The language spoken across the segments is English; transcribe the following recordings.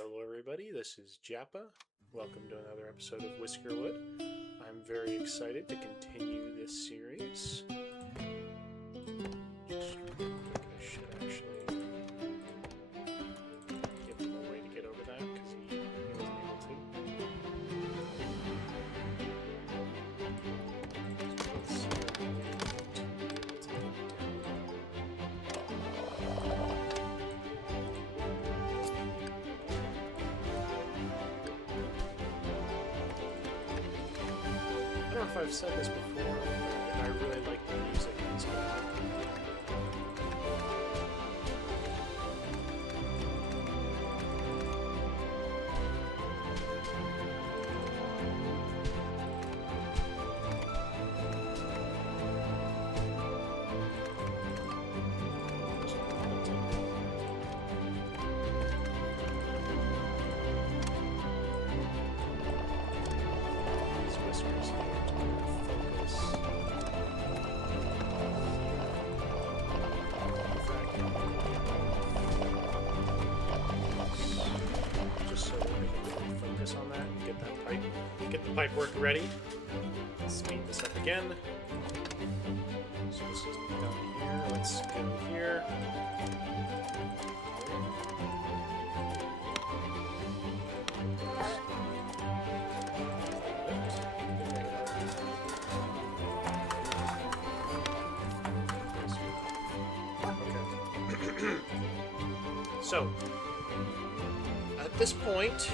Hello everybody, this is Jappa. Welcome to another episode of Whiskerwood. I'm very excited to continue this series. Just real quick, I should actually give him a way to get over that because he wasn't able to. Let's see if I'm able to get down. I don't know if I've said this before, but I really like the music in this game. These whiskers here to focus just so that we can really focus on that and get the pipe work ready. Speed this up again. So this is down here. Let's go here. So, at this point,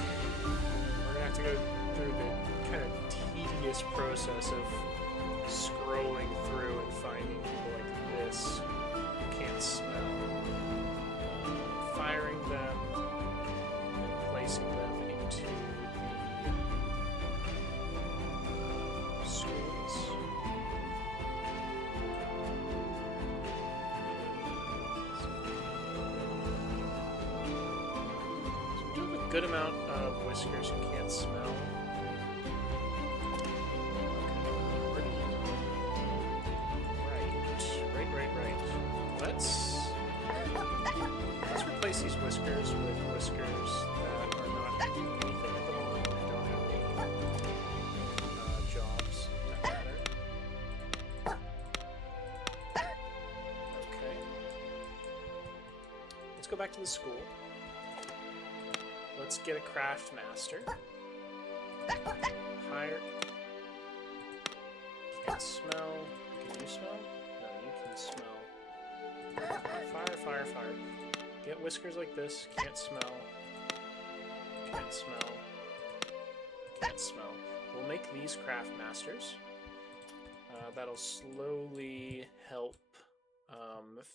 we're going to have to go through the kind of tedious process of scrolling through and finding people like this who can't smell, firing them, and placing them into the schools. Good amount of whiskers who can't smell. Okay, right. Let's replace these whiskers with whiskers that are not doing anything at the moment and don't have any jobs that matter. Okay. Let's go back to the school. Let's get a craft master. Hire. Can't smell. Can you smell? No, you can smell. Fire. Get whiskers like this. Can't smell. Can't smell. Can't smell. We'll make these craft masters. That'll slowly help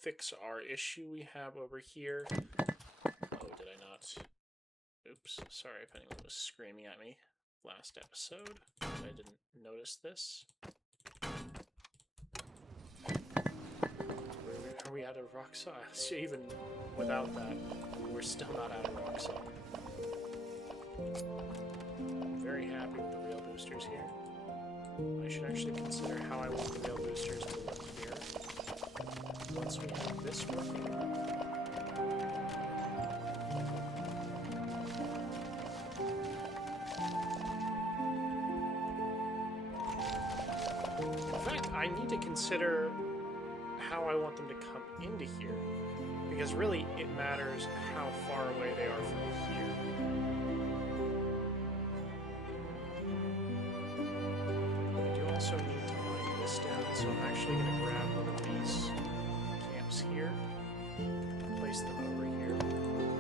fix our issue we have over here. Oh, did I not? Oops, sorry if anyone was screaming at me last episode. I didn't notice this. Are we out of rock salt? Even without that, we're still not out of rock salt. I'm very happy with the rail boosters here. I should actually consider how I want the rail boosters to look here. Once we have this working. I need to consider how I want them to come into here, because really it matters how far away they are from here. I do also need to line this down, so I'm actually going to grab one of these camps here, place them over here,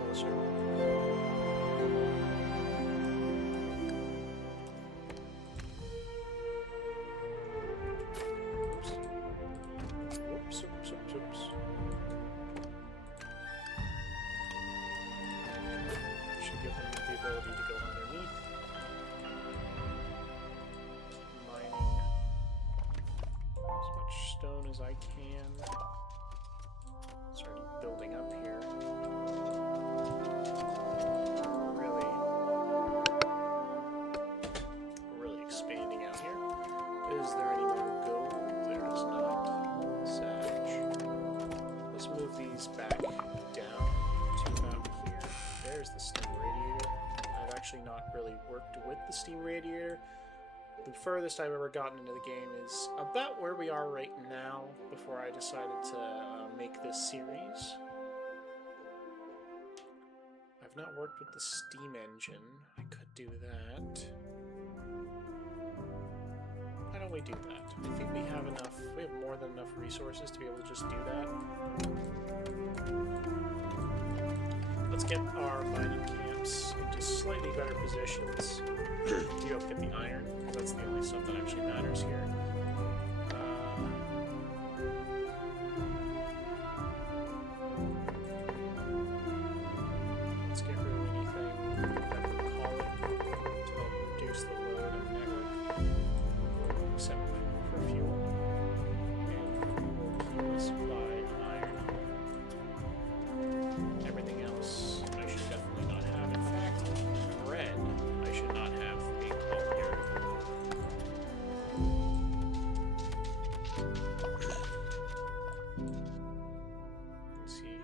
closer. Oops. That should give them the ability to go underneath. Keep mining as much stone as I can. Starting building up here. Really expanding out here. Is there any more gold? There is not. Let's move these back down to about here. There's the steam radiator. not really worked with the steam radiator. The furthest I've ever gotten into the game is about where we are right now before I decided to make this series. I've not worked with the steam engine. I could do that. Why don't we do that? I think we have enough. We have more than enough resources to be able to just do that. Let's get our mining camps into slightly better positions. You don't get the iron, because that's the only stuff that actually matters here. Let's get rid of anything that we're calling to help reduce the load of the network, except for fuel. And we'll keep a supply of iron. Everything else I should definitely not have. In fact, bread I should not have being called here. Let's see.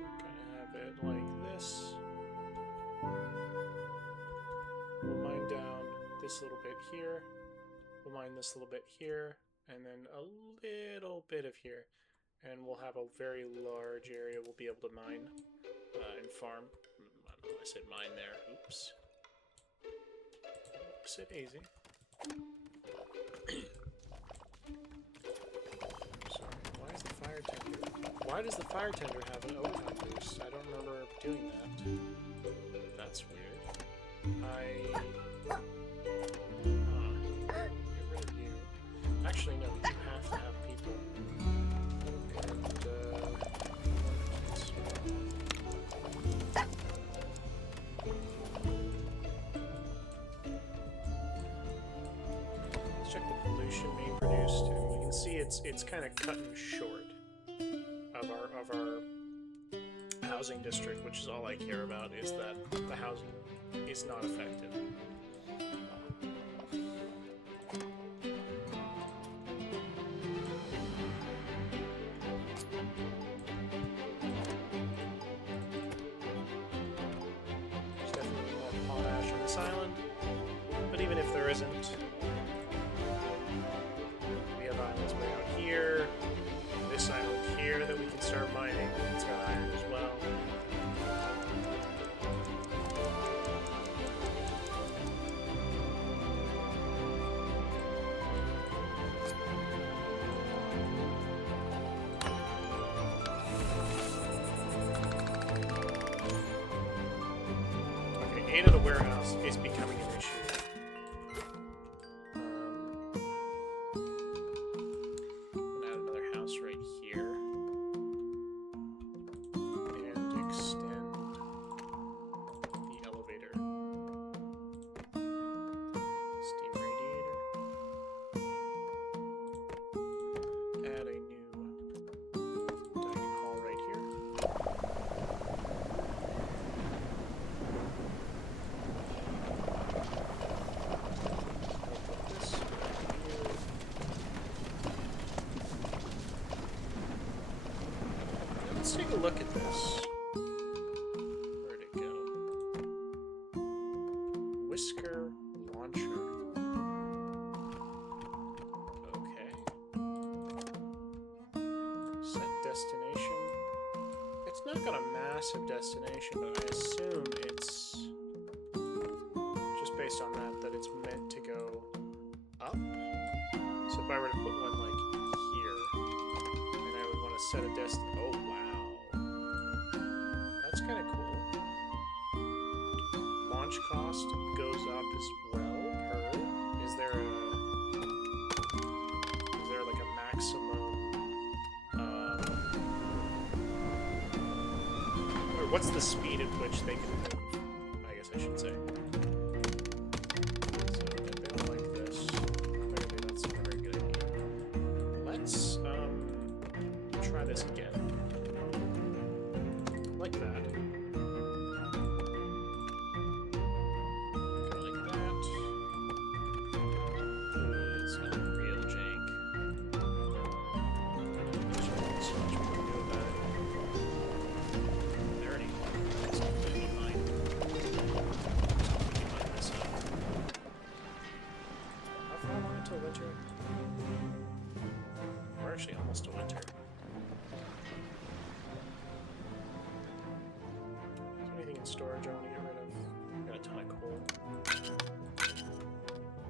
We're gonna have it like this. We'll mine down this little bit here. We'll mine this little bit here, and then a little bit of here. And we'll have a very large area we'll be able to mine and farm. I don't know, I said mine there. Oops. Oopsie daisy. Sorry, why is the fire tender? Why does the fire tender have an overtime boost? I don't remember doing that. That's weird. Get rid of you. Actually, no, you have to have people. Let's check the pollution being produced, and we can see it's kind of cutting short of our housing district, which is all I care about, is that the housing is not affected. Island, but even if there isn't, we have islands way out here, this island here that we can start mining. It's got iron as well. Okay, 8 of the warehouse is becoming an issue. I'm gonna add another house right here and extend the elevator. Steam radiator. Add a new dining hall right here. Let's take a look at this. Where'd it go? Whisker launcher. Okay. Set destination. It's not got a massive destination, but I assume it's just based on that it's meant to go up. So if I were to put one like here, and I would want to set a destination. Oh wow, that's kind of cool. Launch cost goes up as well. Per is there like a maximum? Or what's the speed at which they can move? I guess I should say. Try this again. Like that. Go like that. It's gonna be real jank. There's not so much we can do about it. They already. It's not really mine. and storage I want to get rid of. Got a ton of coal.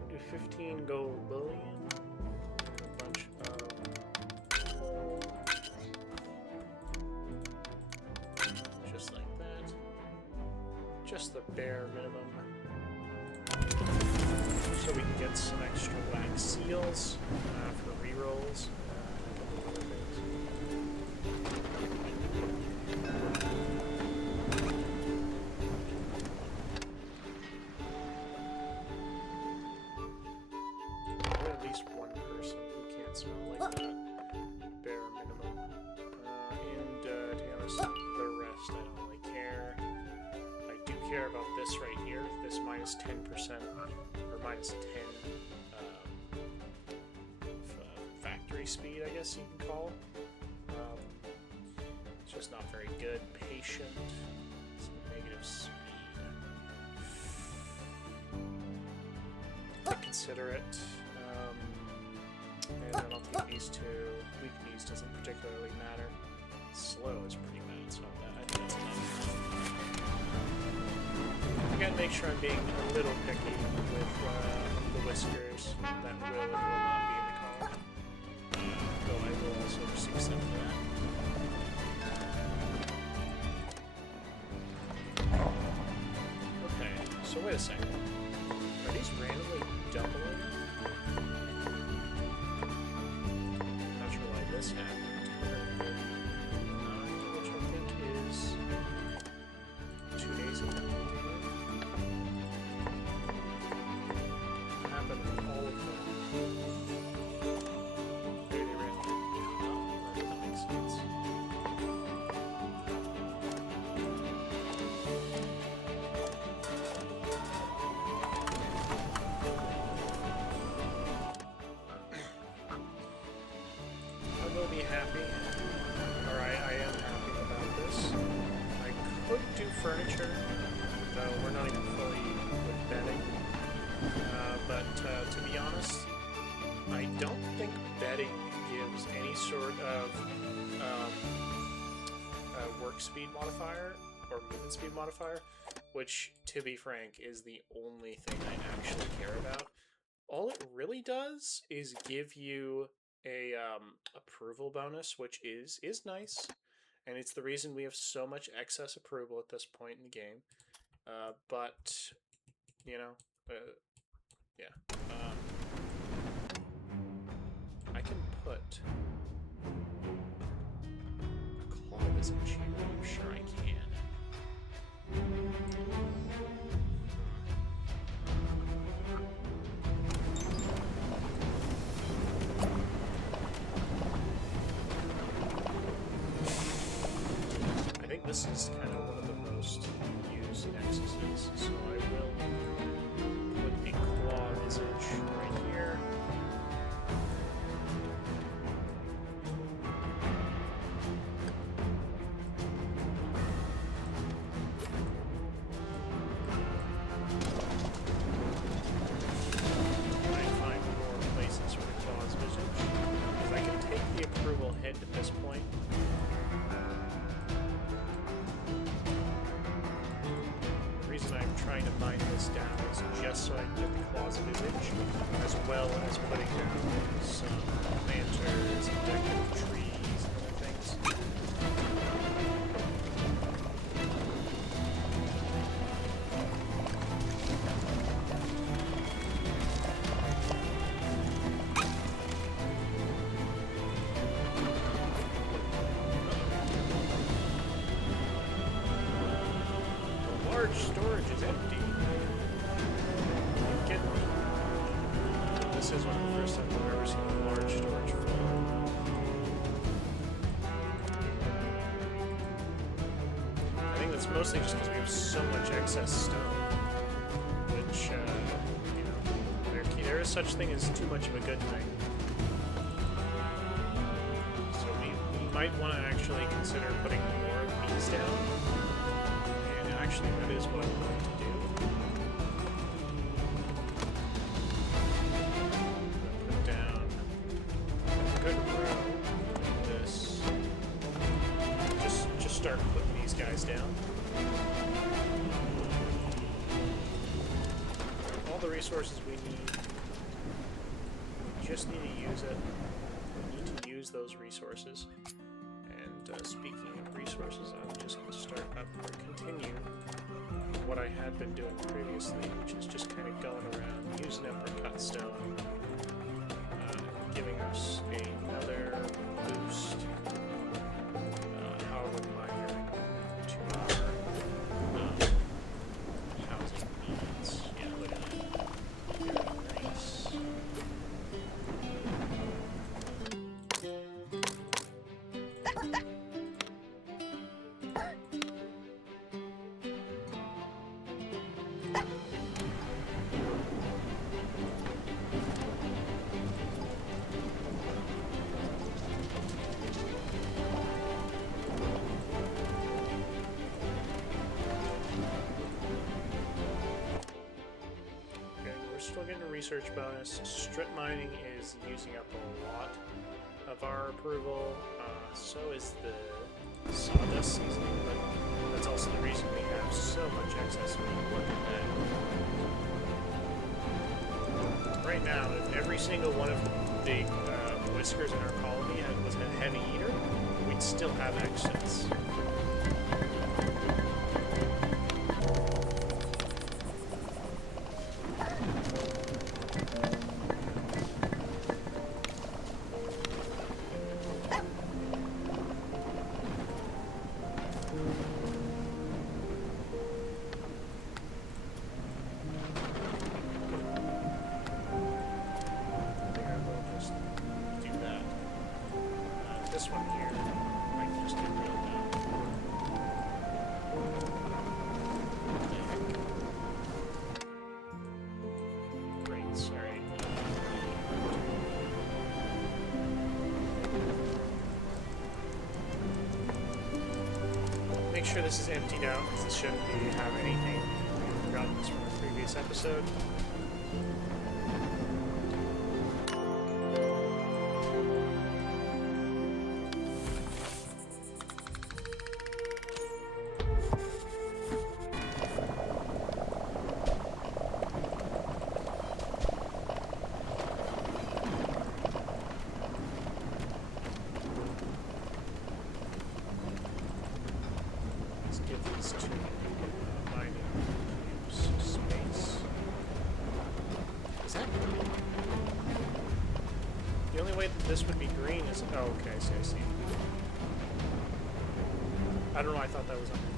Do 15 gold bullion. A bunch of coal. Just like that. Just the bare minimum. So we can get some extra wax seals for rerolls. At least one person who can't smell like that. Bare minimum. And to be honest, the rest I don't really care. I do care about this right here. This minus 10%. Minus 10 factory speed, I guess you can call. It's just not very good. Patient. Some negative speed. Consider it. And then I'll take these two. Weak knees doesn't particularly matter. Slow is pretty bad, so I think that's enough. I gotta make sure I'm being a little picky with the whiskers that will and will not be in the column. Though I will also receive some for that. Okay, so wait a second. Are these randomly doubling? Not sure why this happened. Which I think is 2 days ago. All of them. Maybe they ran out. That makes sense. I will be happy, or I am happy about this. I could do furniture, though we're not even fully with bedding. But to be honest, I don't think bedding gives any sort of work speed modifier or movement speed modifier, which, to be frank, is the only thing I actually care about. All it really does is give you a approval bonus, which is nice, and it's the reason we have so much excess approval at this point in the game. But you know. Yeah. I can put a claw visage here. I'm sure I can. I think this is kind of one of the most used nexuses, so I will put the claw visage right here. Hit at this point. The reason I'm trying to mine this down is just so I can get the claws visage, as well as putting down some planters and decorative trees and other things. Storage is empty. You kidding me? This is one of the first times I've ever seen a large storage full. I think that's mostly just because we have so much excess stone, which, you know, there is such thing as too much of a good thing. So we might want to actually consider putting more of these down. Actually, that is what I'm going to do. Put down a good row like this. Just start putting these these guys down. All the resources we need. We just need to use it. We need to use those resources. And speaking of resources, I'm just going to start up or continue what I had been doing previously, which is just kind of going around using up our cut stone, giving us another boost, however minor, to our housing needs. Yeah, look at that. Very nice. Still getting a research bonus. Strip mining is using up a lot of our approval. So is the sawdust seasoning, but that's also the reason we have so much excess wood in that. Right now, if every single one of the whiskers in our colony was a heavy eater, we'd still have excess. This one here, I can just get rid of that. Great, sorry. Make sure this is emptied out, because this shouldn't have anything. I forgot this from the previous episode. The only way that this would be green is... Oh, okay, I see. I don't know, I thought that was underneath.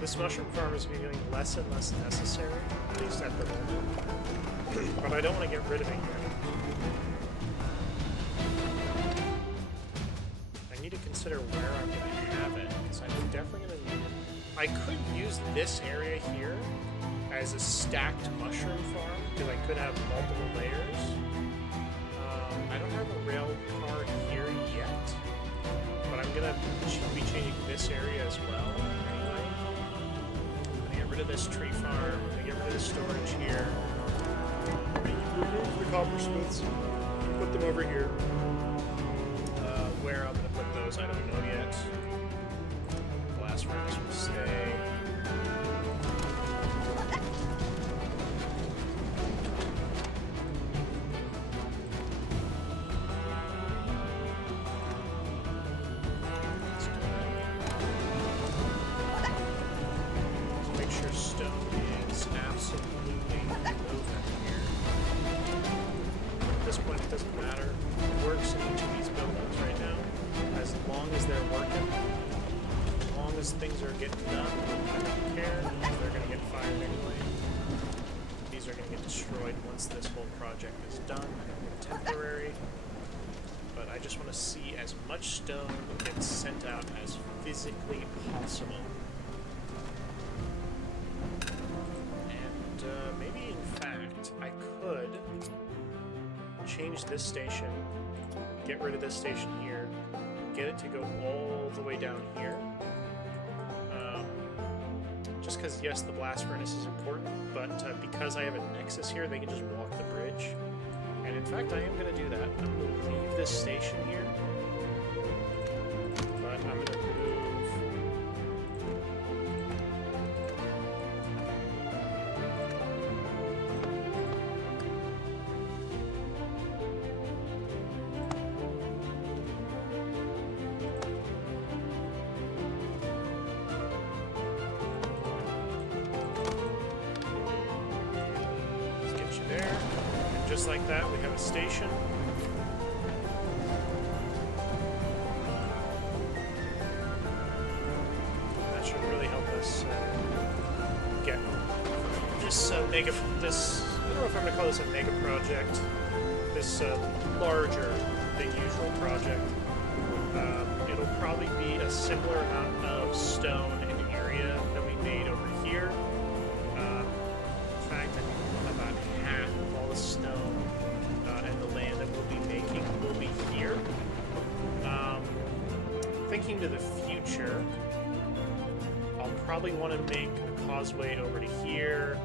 This mushroom farm is becoming less and less necessary, at least at the moment. But I don't want to get rid of it yet. I need to consider where I'm going to have it, because I'm definitely going to need it. I could use this area here as a stacked mushroom farm, because I could have multiple layers. I don't have a rail car here yet, but I'm going to be changing this area as well. Of this tree farm, I get rid of the storage here. Remove the coppersmiths, put them over here. Where I'm going to put those, I don't know yet. Blast furnace will stay. Things are getting done, I don't care, they're going to get fired anyway. These are going to get destroyed once this whole project is done. Temporary. I just want to see as much stone get sent out as physically possible. And maybe, in fact, I could change this station, get rid of this station here, get it to go all the way down here. Just because, yes, the blast furnace is important, but because I have a nexus here, they can just walk the bridge. And in fact, I am going to do that. I'm going to leave this station here, but I'm going to move... Let's get you there. And just like that, we have a station. That should really help us get this mega... this... I don't know if I'm going to call this a mega project. This larger than usual project. It'll probably be a similar amount of stone in area that we made over here. In fact, I think about half of all the stone and the land that we'll be making will be here. Thinking to the future, I'll probably want to make a causeway over to here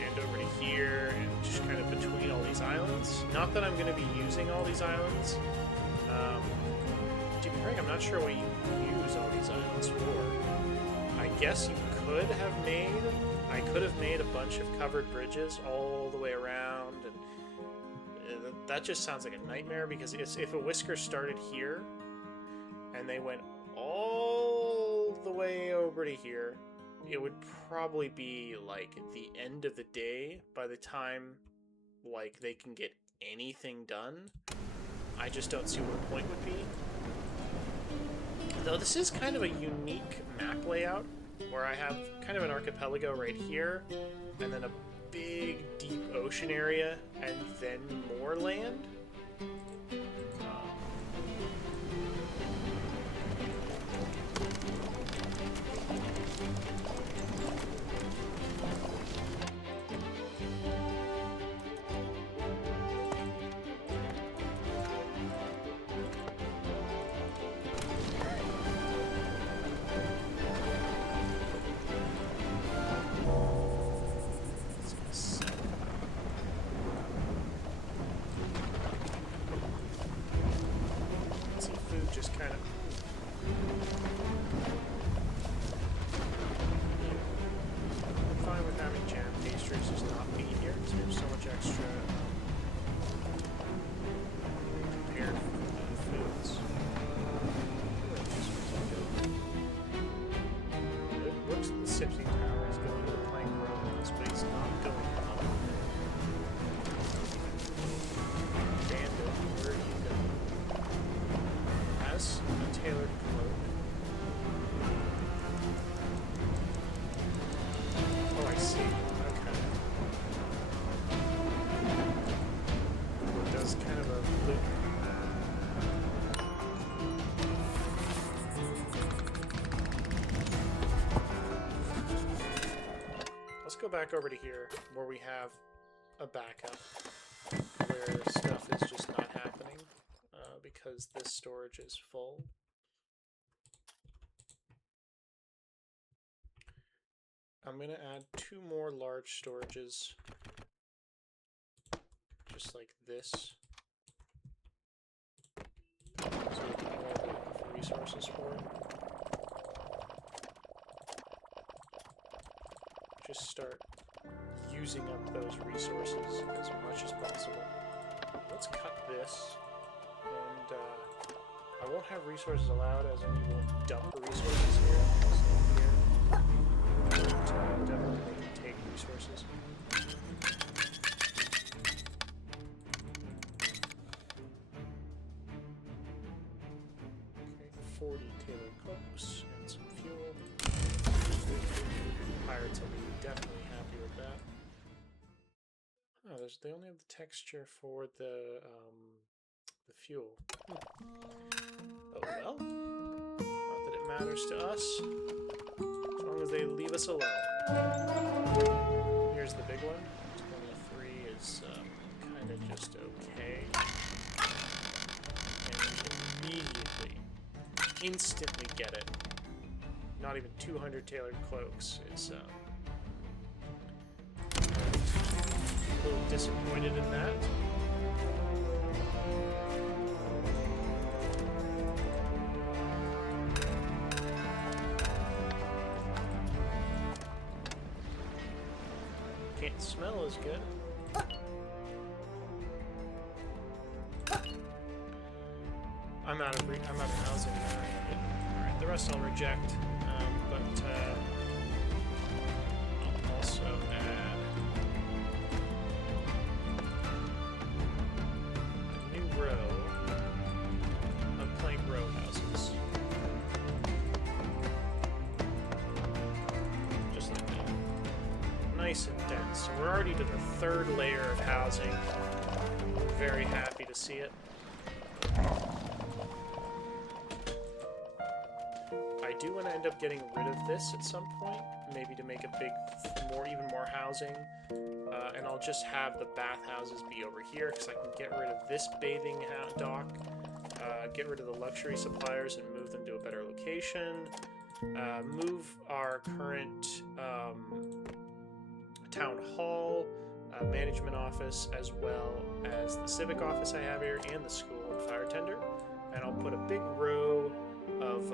and over to here and just kind of between all these islands. Not that I'm going to be using all these islands. To be frank, I'm not sure what you use all these islands for. I guess you could have made... I could have made a bunch of covered bridges all the way around, and that just sounds like a nightmare, because if a Whisker started here and they went all the way over to here, it would probably be like the end of the day by the time like they can get anything done. I just don't see what the point would be. Though this is kind of a unique map layout, where I have kind of an archipelago right here, and then a big, deep ocean area, and then more land. Just kind of... I'm fine with having jam pastries just not be here, because we have so much extra prepared foods. It looks like the Sipsy Tower is going to the plank road, but he's not going up. Bandit, where are you going? A tailored cloak. Oh, I see. Okay. It does kind of a loop. Let's go back over to here, where we have a backup, where stuff is just not happening. Because this storage is full. I'm going to add 2 more large storages, just like this, so we can have enough resources for it. Just start using up those resources as much as possible. Let's cut this. And I won't have resources allowed, as in you won't dump resources here. So here, but definitely take resources. Okay, 40 tailored cloaks and some fuel. Pirates will be definitely happy with that. Oh, they only have the texture for the The fuel. Oh well. Not that it matters to us. As long as they leave us alone. Here's the big one. 23 is kind of just okay. And immediately, instantly get it. Not even 200 tailored cloaks is a little disappointed in that. Can't smell as good. I'm out of housing. Alright, the rest I'll reject. But I'll also add a new row of plank row houses. Just like that. Nice and dense. So we're already to the third layer of housing. I'm very happy to see it. I do want to end up getting rid of this at some point, maybe to make a big, even more housing, and I'll just have the bathhouses be over here because I can get rid of this bathing dock, get rid of the luxury suppliers and move them to a better location, move our current town hall, management office, as well as the civic office I have here, and the school and fire tender, and I'll put a big row of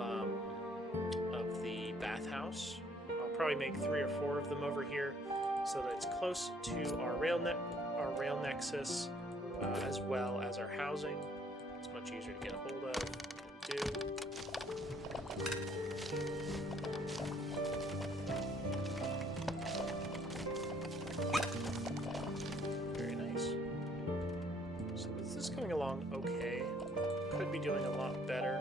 the bathhouse. I'll probably make 3 or 4 of them over here so that it's close to our rail nexus, as well as our housing. It's much easier to get a hold of and do. Very nice. So this is coming along okay. Could be doing a lot better.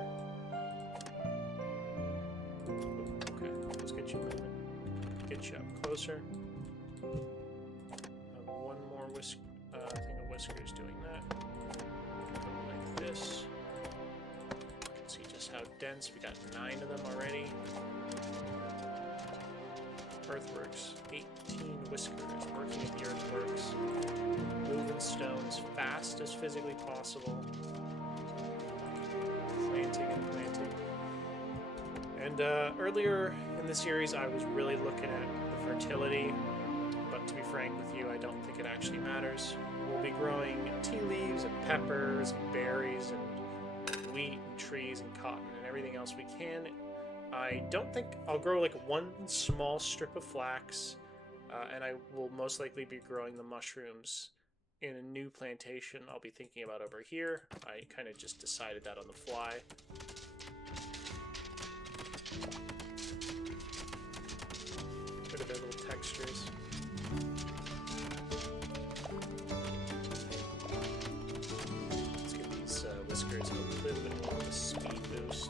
Get you moving. Get you up closer. One more whisk. I think a whisker's doing that. Like this. You can see just how dense. We got 9 of them already. Earthworks. 18 whiskers working at the earthworks. Moving stones fast as physically possible. Planting and planting. And earlier in the series, I was really looking at the fertility, but to be frank with you, I don't think it actually matters. We'll be growing tea leaves and peppers and berries and wheat and trees and cotton and everything else we can. I don't think I'll grow like one small strip of flax, and I will most likely be growing the mushrooms in a new plantation I'll be thinking about over here. I kind of just decided that on the fly. Rid of their little textures. Let's give these whiskers a little bit more of a speed boost.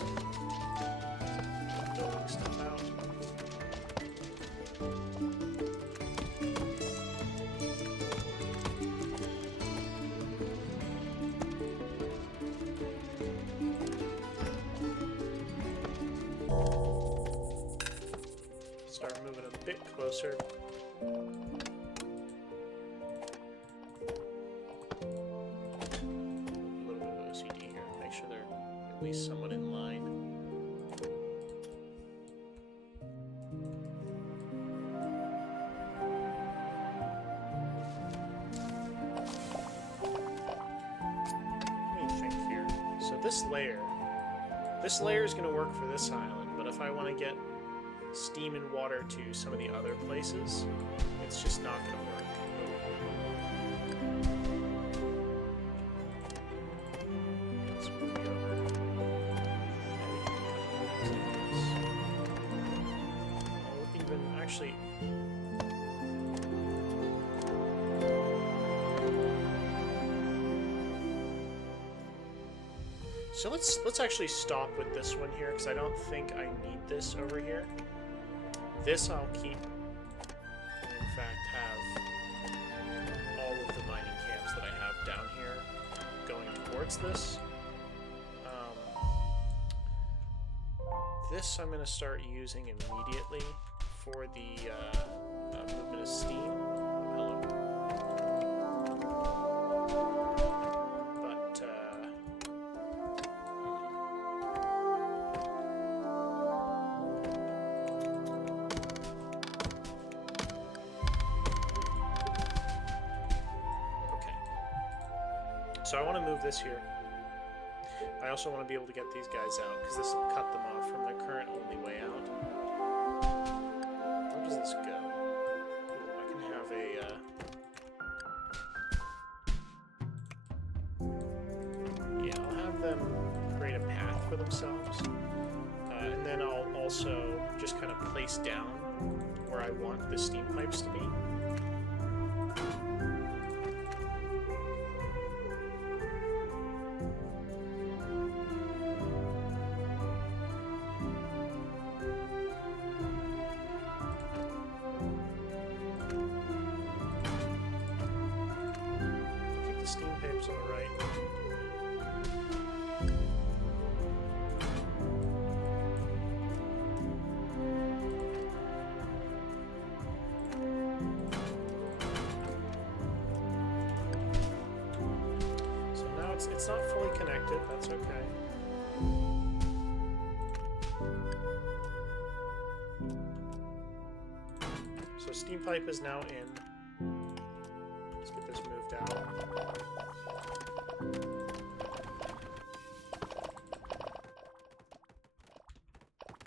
Building stuff out. Start moving a bit closer. A little bit of OCD here. Make sure they're at least somewhat in line. Let me think here. So this layer is going to work for this island, but if I want to get steam and water to some of the other places, it's just not going to work. Let's move you over. I'll even actually. So let's actually stop with this one here because I don't think I need this over here. This I'll keep, and in fact have all of the mining camps that I have down here going towards what's this? This I'm going to start using immediately for the movement of steam. Oh, hello. But, okay. So I want to move this here. I also want to be able to get these guys out, because this will cut them off from their current only way out. Where does this go? Ooh, I can have a... yeah, I'll have them create a path for themselves. And then I'll also just kind of place down where I want the steam pipes to be. It's not fully connected, that's okay. So steam pipe is now in. Let's get this moved out.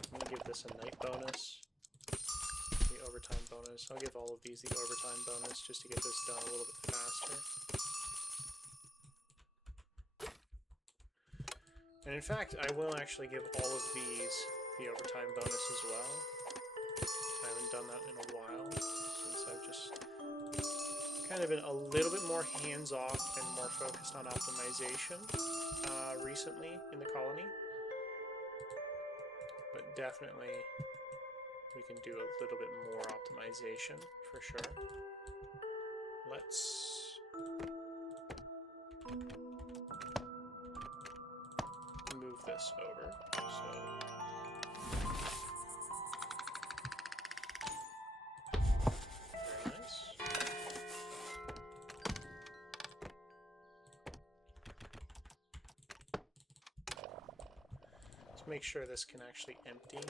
I'm gonna give this a night bonus. The overtime bonus. I'll give all of these the overtime bonus just to get this done a little bit faster. And in fact, I will actually give all of these the overtime bonus as well. I haven't done that in a while, since I've just kind of been a little bit more hands-off and more focused on optimization recently in the colony. But definitely, we can do a little bit more optimization, for sure. Let's... move this over, so very nice. Let's make sure this can actually empty.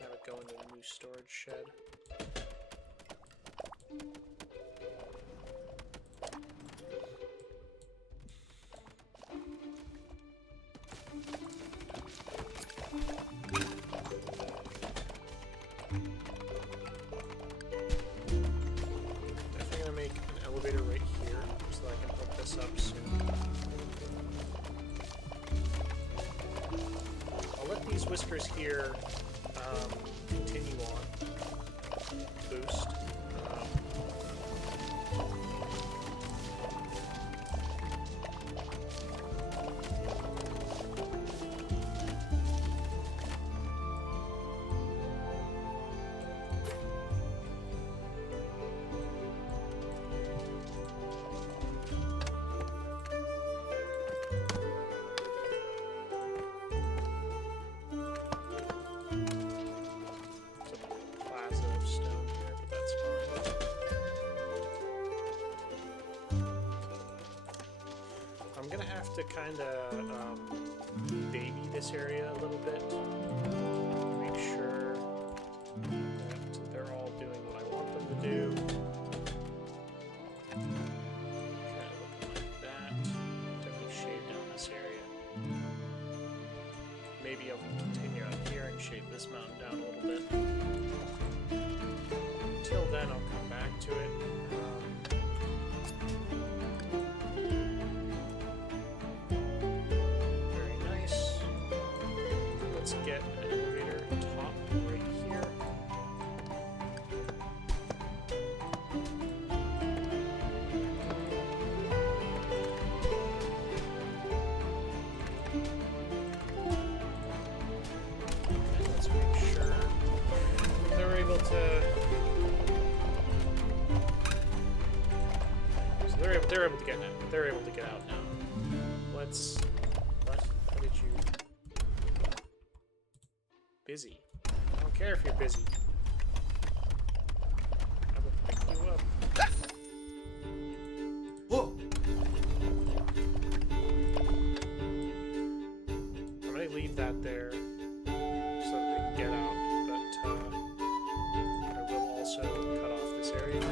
Have it go into a new storage shed. Whiskers here continue on. Boost. To kind of baby this area a little bit, make sure that they're all doing what I want them to do. Kind of looking like that. Definitely shade down this area. Maybe I'll continue out here and shade this mountain down a little bit. Until then, I'll come back to it. Get an elevator top right here. Okay, let's make sure they're able to they're able to get out now. Let's... What? How did you... Busy. I don't care if you're busy. I will pick you up. Whoa! I'm gonna leave that there so that they can get out, but I will also cut off this area to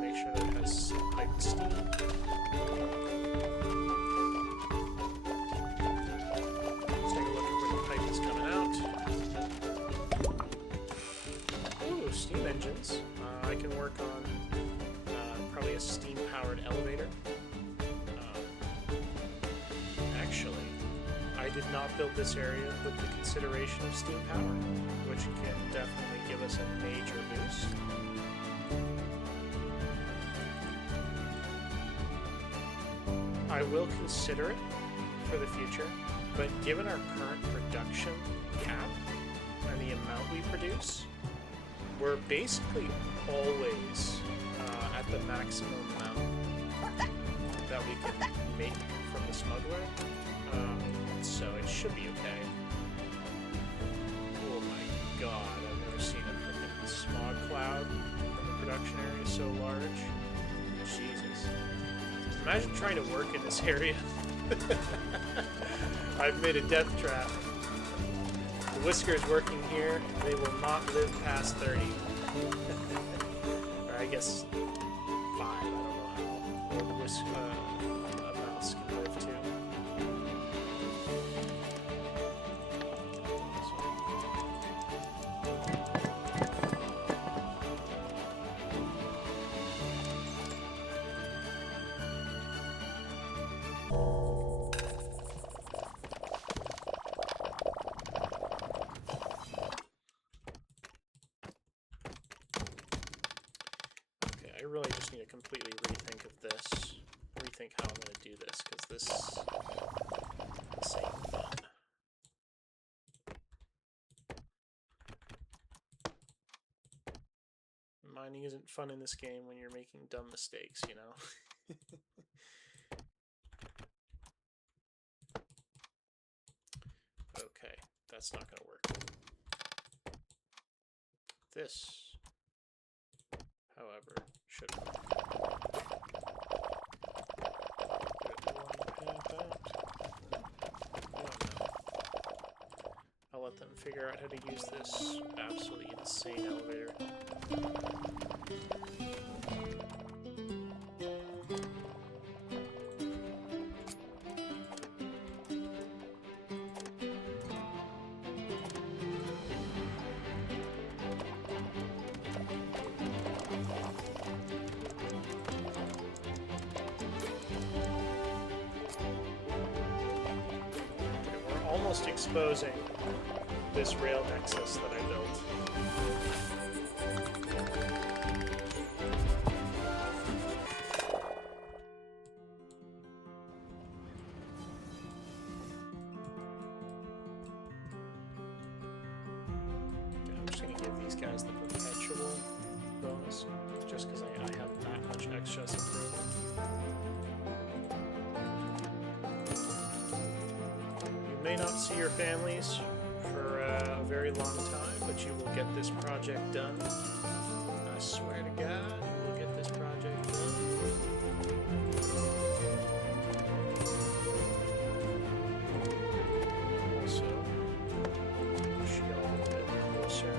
make sure that it has piped steam. Let's take a look at where the pipe is coming out. Ooh, steam engines. I can work on probably a steam-powered elevator. Actually, I did not build this area with the consideration of steam power, which can definitely give us a major boost. I will consider it for the future, but given our current production cap and the amount we produce, we're basically always at the maximum amount that we can make from the smuggler. So it should be okay. Oh my god, I've never seen a freaking smog cloud from the production area so large. Jesus. Imagine trying to work in this area. I've made a death trap. The Whisker's working here. They will not live past 30. Or I guess 5. I don't know how old a mouse can live to. I really just need to completely rethink of this. Rethink how I'm going to do this, because this ain't fun. Mining isn't fun in this game when you're making dumb mistakes, you know? Okay, that's not going to work. This, however, should work. I'll let them figure out how to use this absolutely insane elevator. Almost exposing this rail nexus that I built. Okay, I'm just going to give these guys the perpetual bonus, just because I have that much excess improvement. May not see your families for a very long time, but you will get this project done. I swear to God, you will get this project done. Also, push y'all a bit closer.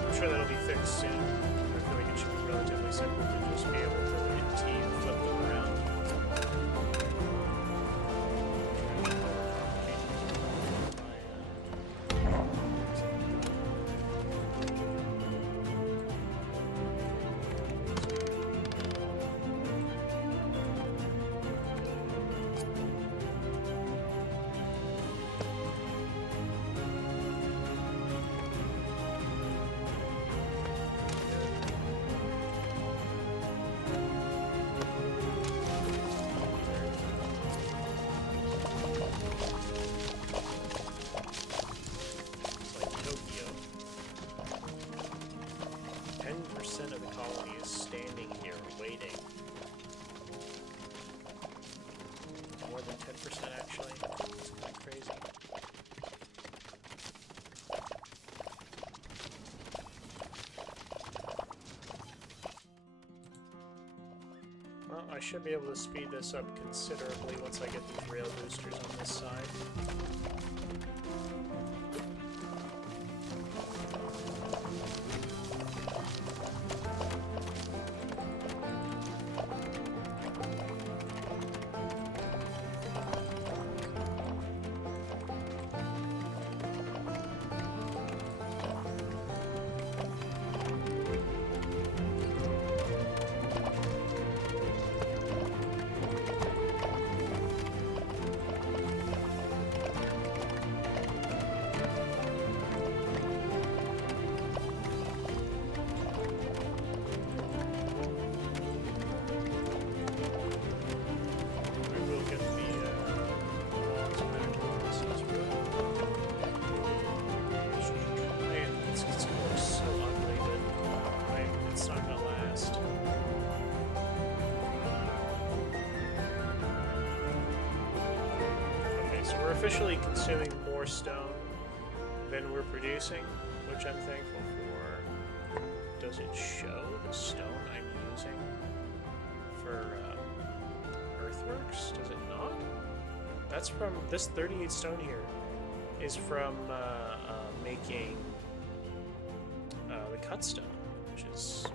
I'm sure that'll be fixed soon. I feel like it should be relatively simple to just be able to hit T and flip them around. colony is standing here waiting. More than 10% actually. It's kind of crazy. Well, I should be able to speed this up considerably once I get these rail boosters on this side. Officially consuming more stone than we're producing, which I'm thankful for. Does it show the stone I'm using for earthworks? Does it not? That's from this 38 stone here is from making the cut stone, which is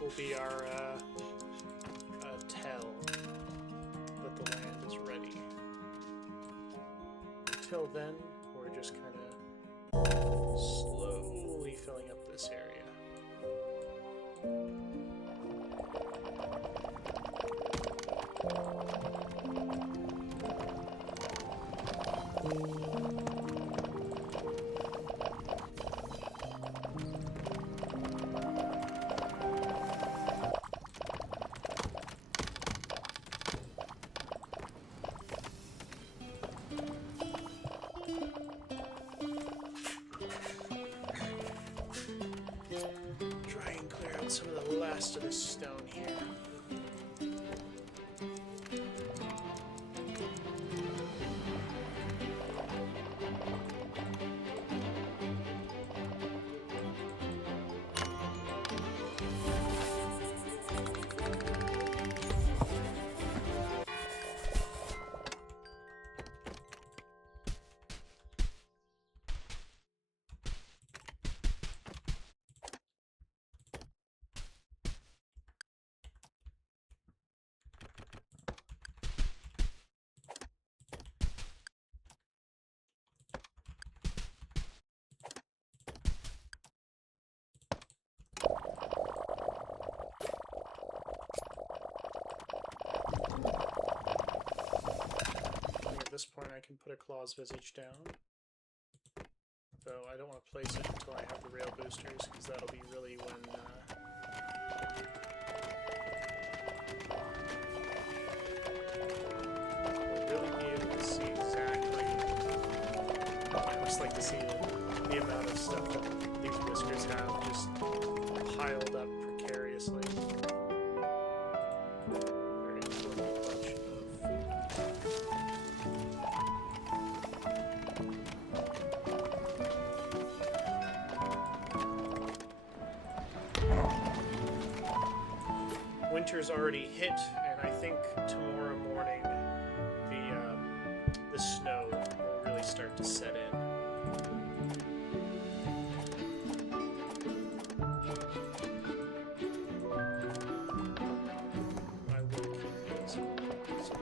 will be our tell that the land is ready. Until then, we're just kind of slowly filling up this area. Some of the last of this stone here. At this point I can put a claw's visage down, though I don't want to place it until I have the rail boosters, because that'll be really when we'll really be able to see exactly. I just like to see the amount of stuff that these whiskers have just piled up precariously. Winter's already hit, and I think tomorrow morning the snow will really start to set in. I will keep these so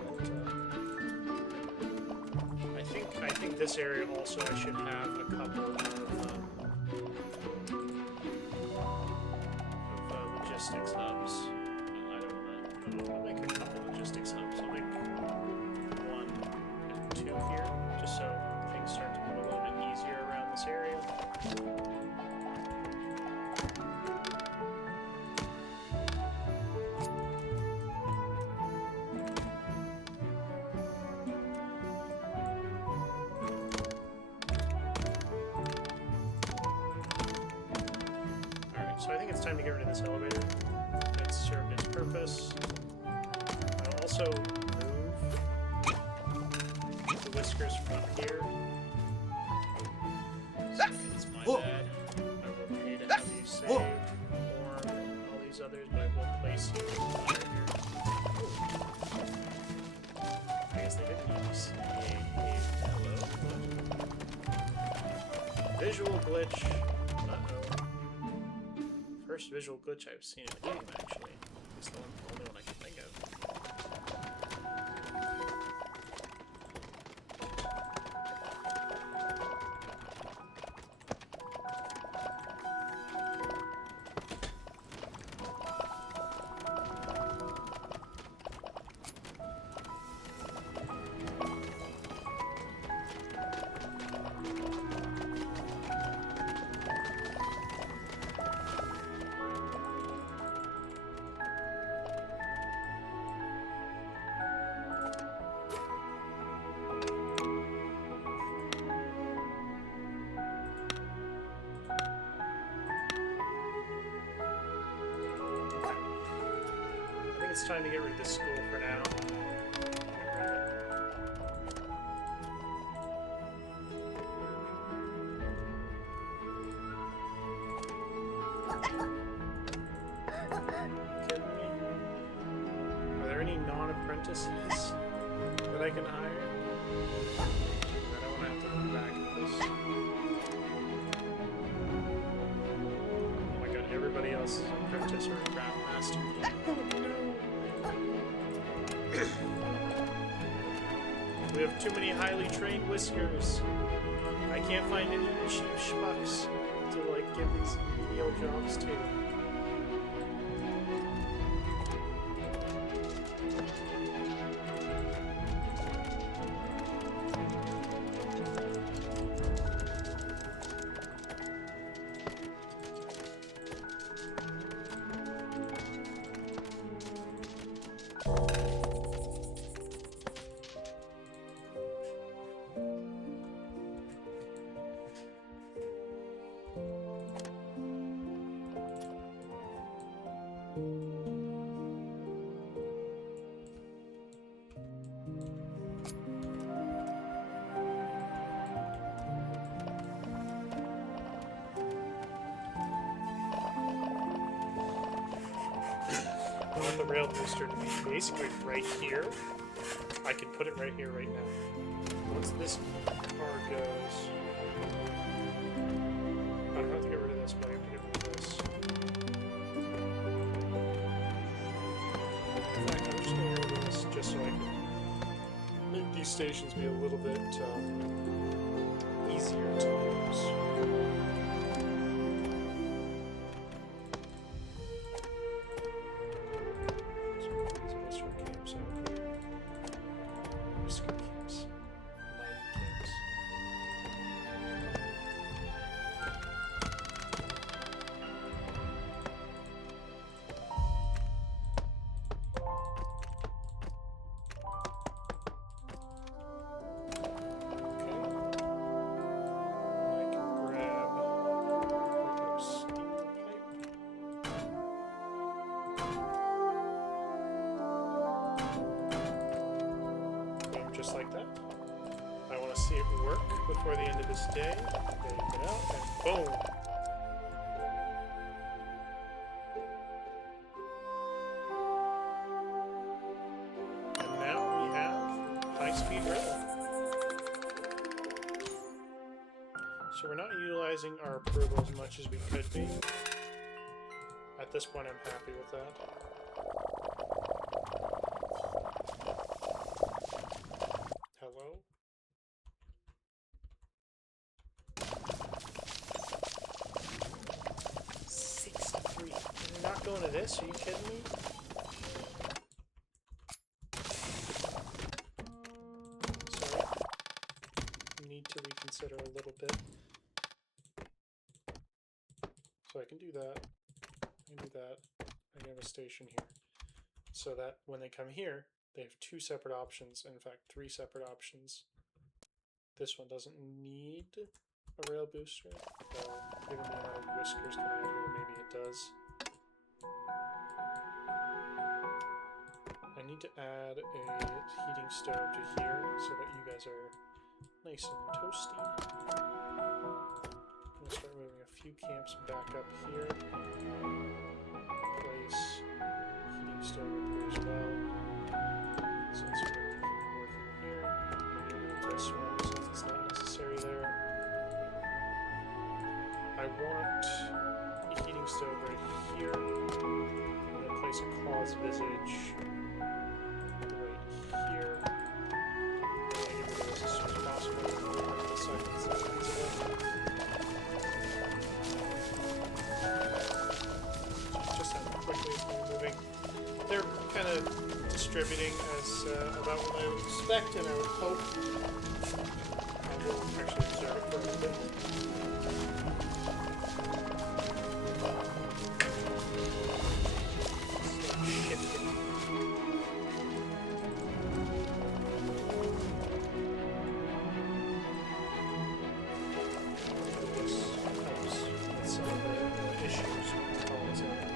that I think this area also I should have a couple of logistics hubs. logistics hub. So I'll make 1 and 2 here, just so things start to move a little bit easier around this area. So I think it's time to get rid of this elevator. It's served its purpose. I'll also move the whiskers from up here. So it's my bad. I will pay to have you save Orm and all these others, but I will place you over here. I guess they didn't use hello. Visual glitch. First visual glitch I've seen in a game, actually. It's the only one I can think of. It's time to get rid of this school for now. Are there any non-apprentices that I can hire? I don't want to have to look back at this. Oh my god, everybody else is an apprentice or a craft master. Oh no! We have too many highly trained whiskers. I can't find any cheap schmucks to like give these menial jobs to. I want the rail booster to be basically right here. I can put it right here, right now. Once this car goes, I don't have to get rid of this, but I can get rid of this. In fact, I'm just going to get rid of this just so I can make these stations be a little bit easier to use. Just like that. I want to see it work before the end of this day. Get it out, and boom! And now we have high-speed rail. So we're not utilizing our approval as much as we could be. At this point, I'm happy with that. Hello? $63. You're not going to this? Are you kidding me? consider a little bit. So I can do that. I can do that. I can have a station here. So that when they come here, they have two separate options. In fact, three separate options. This one doesn't need a rail booster. Though, given the amount of whiskers coming out here, maybe it does. I need to add a heating stove to here so that you guys are nice and toasty. I'm going to start moving a few camps back up here. Place heating stove up here as well. Since we're working here, maybe move this one since it's not necessary there. I want a heating stove right here. I'm going to place a cause visage right here. I get rid of this as soon as possible. The seconds that's feasible. Just have them quickly as we're moving. They're kind of distributing as about what I would expect and I would hope. I will actually observe it for a little bit. Shifting. This helps with some of the issues with colonies having.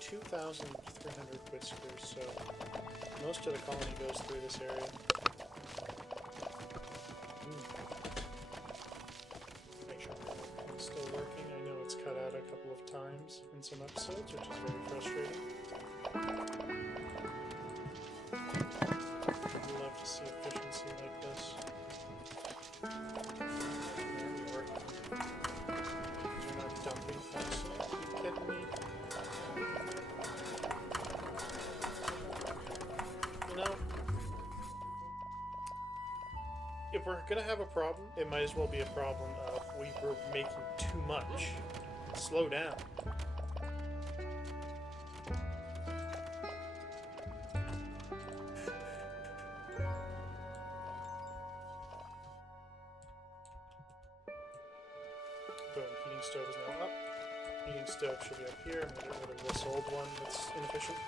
2,300 whiskers, so most of the colony goes through this area. Make sure it's still working. I know it's cut out a couple of times in some episodes, which is very frustrating. I'd love to see efficiency like this. You're not dumping fast enough? Are you kidding me? If we're gonna have a problem, it might as well be a problem of we were making too much. Slow down. Boom, heating stove is now up. Heating stove should be up here. I'm gonna get rid of this old one that's inefficient.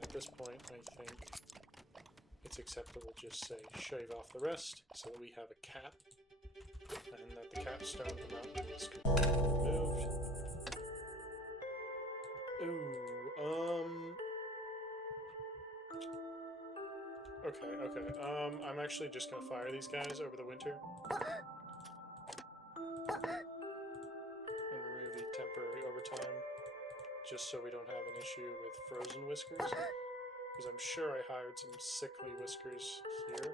At this point, I think it's acceptable to just say shave off the rest so that we have a cap and that the capstone of the mountain is completely removed. Okay. I'm actually just gonna fire these guys over the winter. And remove the temporary overtime, just so we don't have an issue with frozen whiskers. Because I'm sure I hired some sickly whiskers here.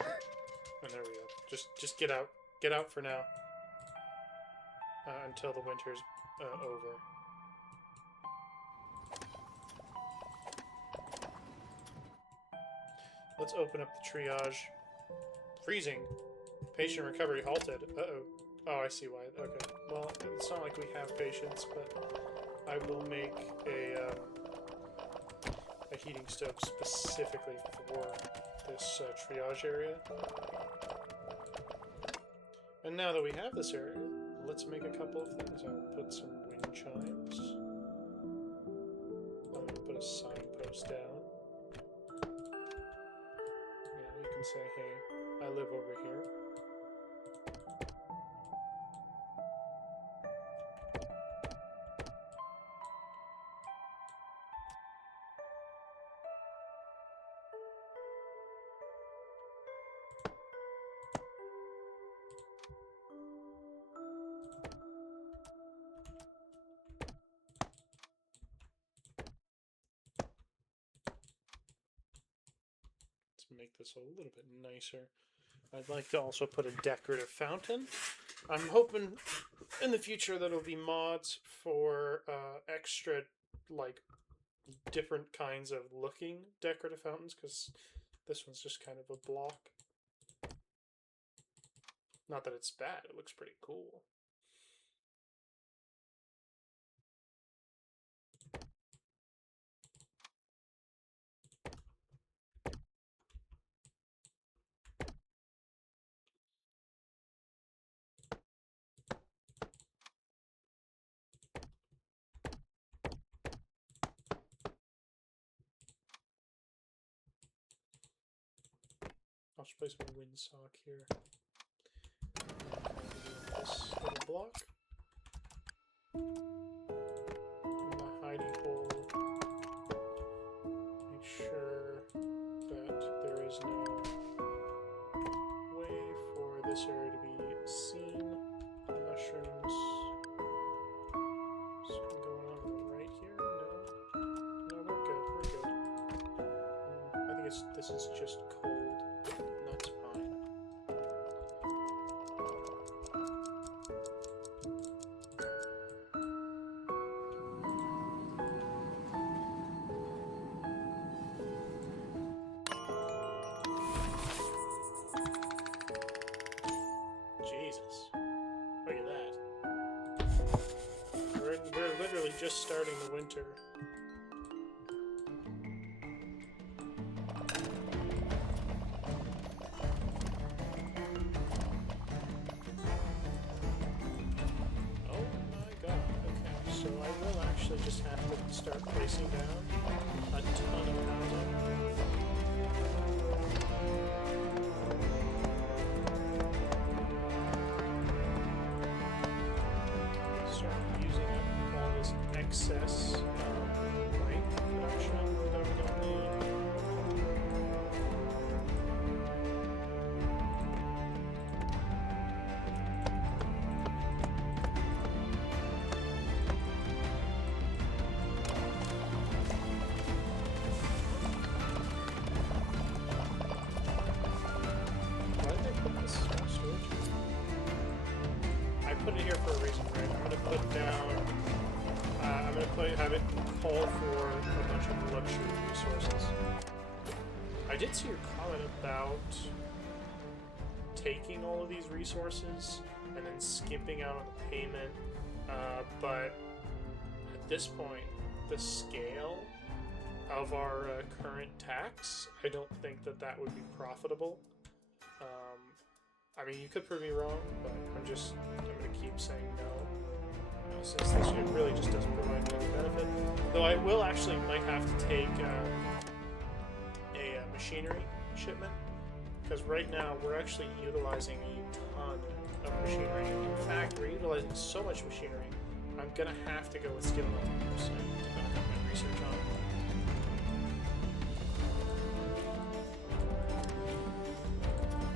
And there we go. Just get out. Get out for now. Until the winter's over. Let's open up the triage. Freezing. Patient recovery halted. Uh-oh. Oh, I see why. Okay. Well, it's not like we have patience, but I will make a heating stove specifically for this triage area. And now that we have this area, let's make a couple of things. I'll put some wind chimes. I'm going to put a signpost down. Yeah, you can say, hey, I live over here. Make this a little bit nicer. I'd like to also put a decorative fountain. I'm hoping in the future that'll be mods for extra, like, different kinds of looking decorative fountains, because this one's just kind of a block. Not that it's bad, it looks pretty cool. I'll just place my windsock here. This little block. And the hiding hole. Make sure that there is no way for this area to be seen. Mushrooms. Something going on right here? No. No, we're good. We're good. I think this is just cold. That's fine. Jesus. Look at that. We're literally just starting the winter. Just have to start placing down a ton of housing. Start using up all this excess light production that we don't need. Put it here for a reason, right? I'm gonna put down. I'm gonna have it call for a bunch of luxury resources. I did see your comment about taking all of these resources and then skimping out on the payment, but at this point, the scale of our current tax, I don't think that would be profitable. I mean, you could prove me wrong, but I'm going to keep saying no, since this really just doesn't provide me any benefit. Though I will actually might have to take a machinery shipment, because right now we're actually utilizing a ton of machinery. In fact, we're utilizing so much machinery, I'm going to have to go with skill level 100% to have my research on.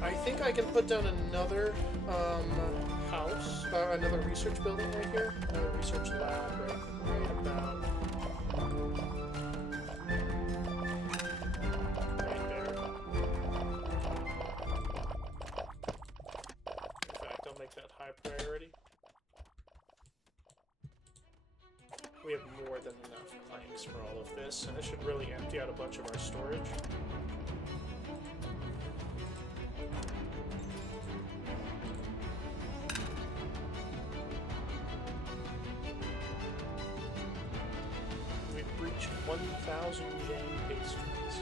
I think I can put down another house, another research building right here, another research lab right about right there. We have more than enough planks for all of this, and this should really empty out a bunch of our storage. We've reached 1,000 jam pastries.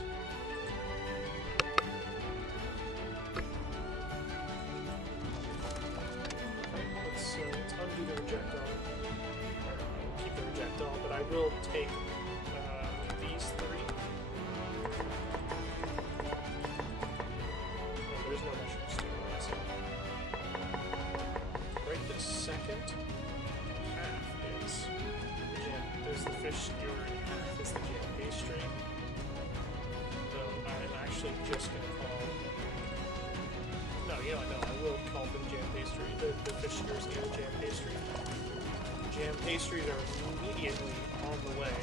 Okay, let's undo the reject all. Keep the reject all, but I will take these three. Oh, there's no mushroom stew. I see. Right this second, half is the jam. There's the fish skewer, and half is the jam pastry. So I'm actually just gonna call. No, I will call them jam pastry. The fish skewers and the jam pastry. Jam pastries are immediately on the way.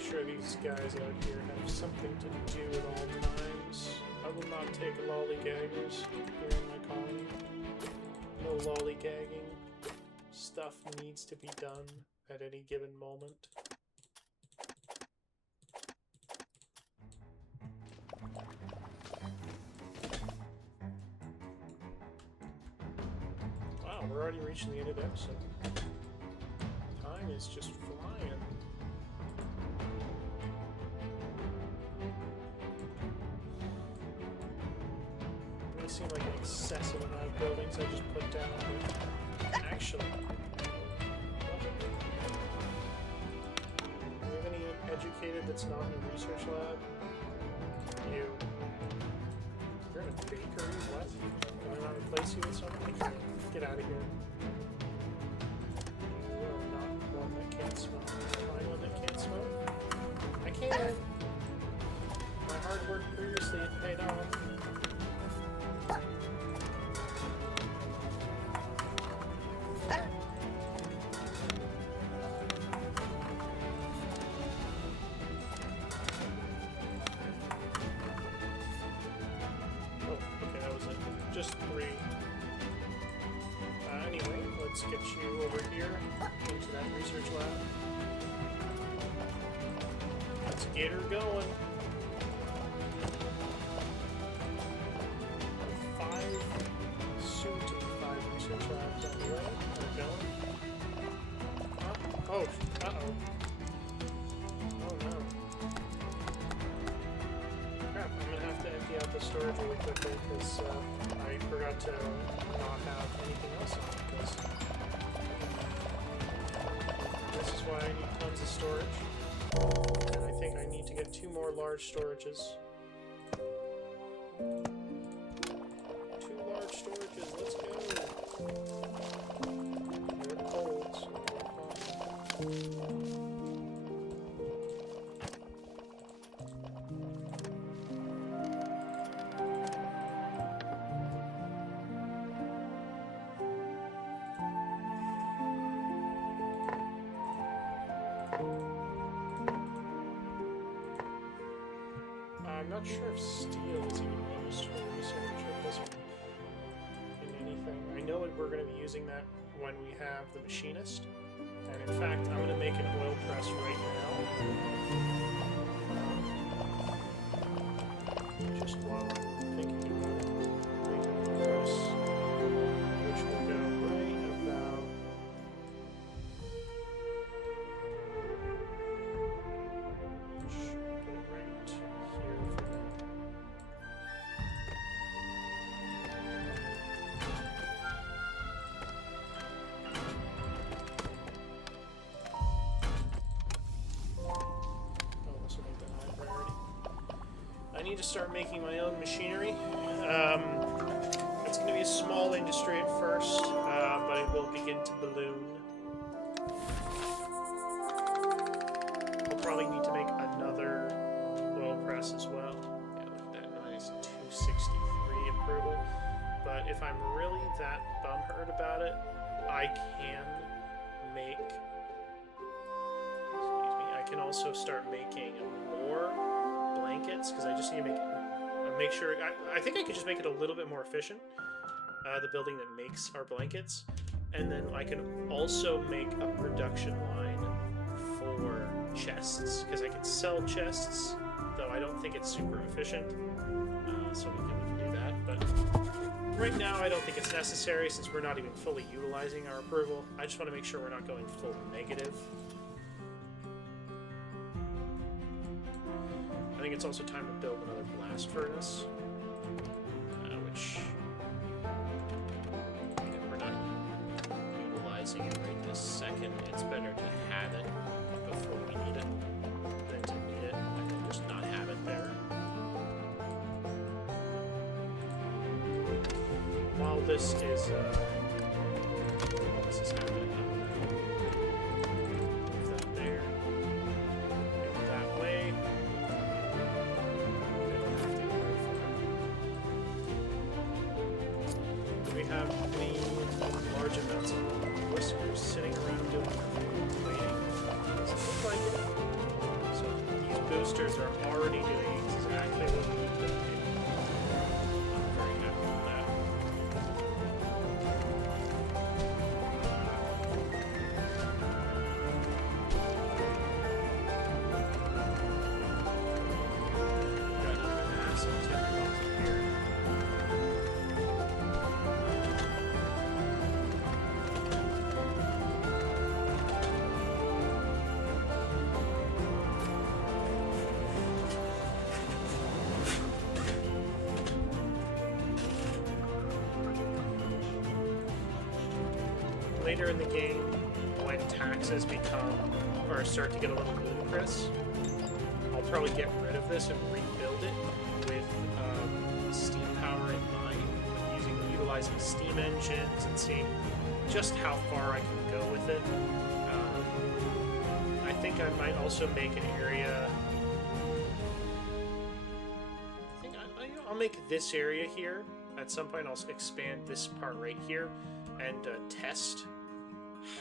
Sure these guys out here have something to do at all times. I will not take lollygaggers here in my colony. No lollygagging. Stuff needs to be done at any given moment. Wow, we're already reaching the end of the episode. Time is just flying. Seem like an excessive amount of buildings I just put down, but actually, do we have any educated that's not in a research lab? You're in a bakery? What? Can I not replace you with something? Get out of here. You are not one that can't smoke. Find one that can't smoke? I can! My hard work previously had paid off. Just three. Anyway, let's get you over here into that research lab. Let's get her going. 5, soon to be 5 research labs on the way. We're going. Oh, uh-oh. Oh no. Crap, I'm gonna have to empty out the storage really quickly because I forgot to not have anything else on because this is why I need tons of storage. And I think I need to get 2 more large storages. 2 large storages, let's go! They're cold, so we're fine. I'm not sure if steel is even used for research at this point in anything. I know that we're going to be using that when we have the machinist. And in fact, I'm going to make an oil press right now. Just while I'm thinking about it. Make an oil press, which will go right about... Get it right need to start making my own machinery. It's going to be a small industry at first, but it will begin to balloon. We'll probably need to make another oil press as well. Yeah, look at that nice 263 approval. But if I'm really that bumhurt about it, I can make... Excuse me. I can also start making more blankets, because I just need to make sure... I think I could just make it a little bit more efficient, the building that makes our blankets. And then I can also make a production line for chests, because I can sell chests, though I don't think it's super efficient. So we can do that, but right now I don't think it's necessary since we're not even fully utilizing our approval. I just want to make sure we're not going full negative. I think it's also time to build another blast furnace, which we're not utilizing it right this second. It's better to have it before we need it than to need it and then just not have it there. While this is happening, move that there, move it that way. Do we have any large amounts of whiskers sitting around doing waiting? Does it look like it? So these boosters are already doing exactly what we need them to do. I'm very happy with that. Got a massive tip off here. Later in the game, when taxes become, or start to get a little ludicrous, I'll probably get rid of this and rebuild it with steam power in mind, utilizing steam engines and seeing just how far I can go with it. I think I might also make an area. I think I'll make this area here. At some point, I'll expand this part right here and test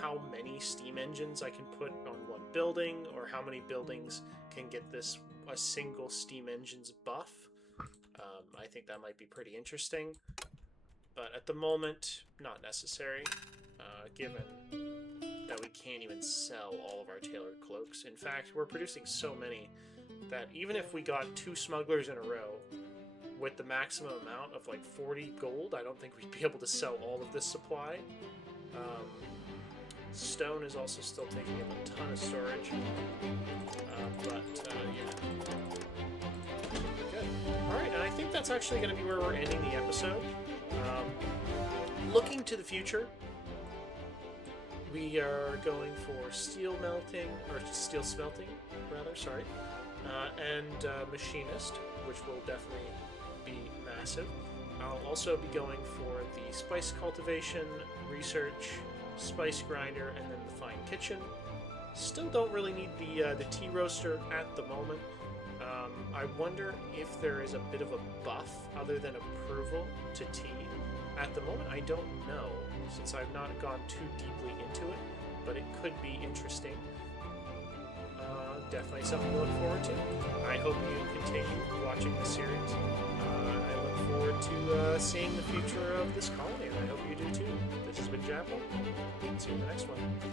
how many steam engines I can put on one building, or how many buildings can get this a single steam engine's buff. I think that might be pretty interesting, but at the moment, not necessary, given that we can't even sell all of our tailored cloaks. In fact, we're producing so many that even if we got 2 smugglers in a row with the maximum amount of like 40 gold, I don't think we'd be able to sell all of this supply. Stone is also still taking up a ton of storage, yeah. Good. Alright, and I think that's actually going to be where we're ending the episode. Looking to the future, we are going for steel melting, or steel smelting, rather, sorry, and machinist, which will definitely be massive. I'll also be going for the spice cultivation, research, spice grinder, and then the fine kitchen. Still don't really need the tea roaster at the moment. I wonder if there is a bit of a buff other than approval to tea. At the moment, I don't know, since I've not gone too deeply into it, but it could be interesting. Definitely something to look forward to. I hope you continue watching the series. I look forward to seeing the future of this colony, and I hope you do too. This has been Jackal. See you in the next one.